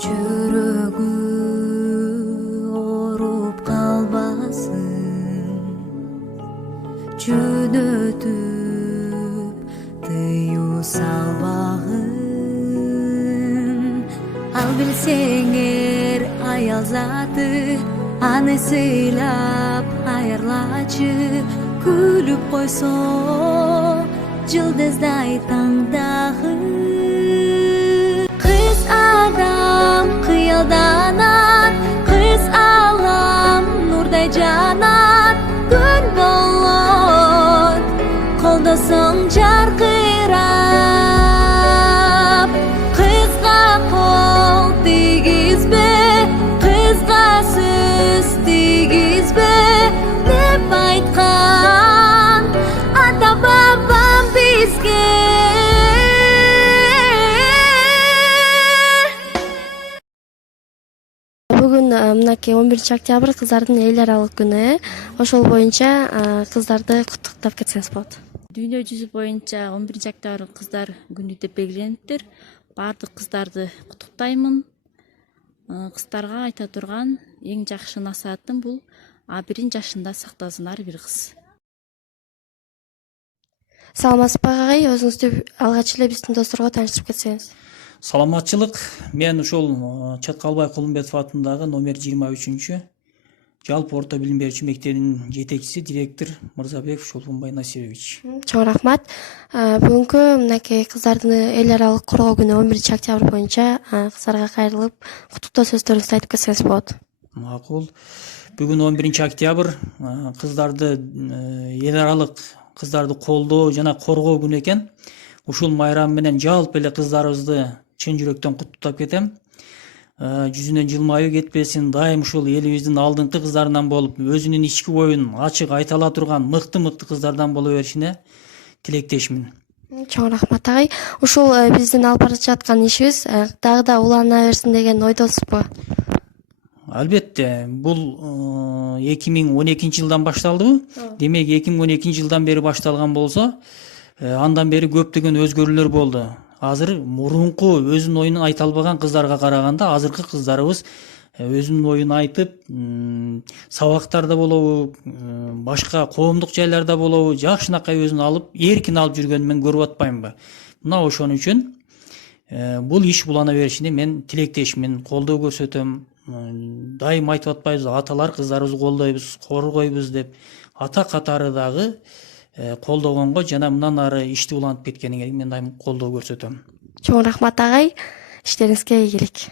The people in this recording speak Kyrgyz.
жүрөгү ооруп калбасын, жөнөтүп тыюу салбагын. Ал билсеңер аял заты, аны сыйлап аярлачы, күлүп койсо жылдыздай таңдагы. Кыз адам кыялданат, кыз алам нурдай жанат, күн болот колдосоң жаркырап. Кызга кол тийгизбе, кызга сөз тийгизбе деп айткан ата бабам бизге. Бүгүн мынакей 11 октябрь кыздардын эл аралык күнү. Ошол боюнча кыздарды куттуктап кетсеңиз болот. Дүйнө жүзү боюнча 11 октябрь кыздар күнү деп белгилениптир. Бардык кыздарды куттуктаймын. Кыздарга айта турган эң жакшы насаатым бул абырин жашында сактасынар бир кыз. Саламатсызбы агай, өзүңүздү алгач эле биздин досторго тааныштырып кетсеңиз. Саламатчылык. Мен ушул Чаткалбай Кулумбетов атындагы номер 23 жалпы орто билим берүүчү мектебинин жетекчиси, директор Мырзабеков Шолпунбай Насирович. Чоң рахмат. Бүгүнкү мынакей кыздардын эл аралык коргоо күнү 11 октябрь боюнча кыздарга кайрылып куттуктоо сөздөрүңүздү айтып кетсеңиз болот. Макул. Бүгүн 11 октябрь кыздарды эл аралык кыздарды колдоо жана коргоо күнү экен. Ушул майрам менен жалпы эле кыздарыбызды чын жүрөктөн куттуктап кетем. Жүзүнөн жылмаюу кетпесин, дайым ушул элибиздин алдыңкы кыздарынан болуп, өзүнүн ички оюн ачык айта ала турган мыкты кыздардан боло беришине тилектешмин. Чоң рахмат агай. Ушул биздин алып бара жаткан ишибиз дагы да улана берсин деген ойдосузбу? Албетте, бул 2012 жылдан башталдыбы? Демек 2012 жылдан бери башталган болсо, андан бери көптөгөн өзгөрүүлөр болду. Азыр мурунку өзүнүн оюн айта албаган кыздарга караганда азыркы кыздарыбыз өзүнүн оюн айтып, сабактарда болобу, башка коомдук жайларда болобу, жакшынакай өзүн алып, эркин алып жүргөнүн мен көрүп атпаймынбы? Мына ошон үчүн бул иш улана беришине мен тилектешмин, колдоо көрсөтөм. Дайым айтып атпайбыз, аталар кыздарыбызды колдойбуз, коргойбуз деп. Ата катары дагы колдогонго жана мындан ары ишти улантып кеткенине мен дайым колдоо көрсөтөм. Чоң рахмат агай. Иштериңизге ийгилик.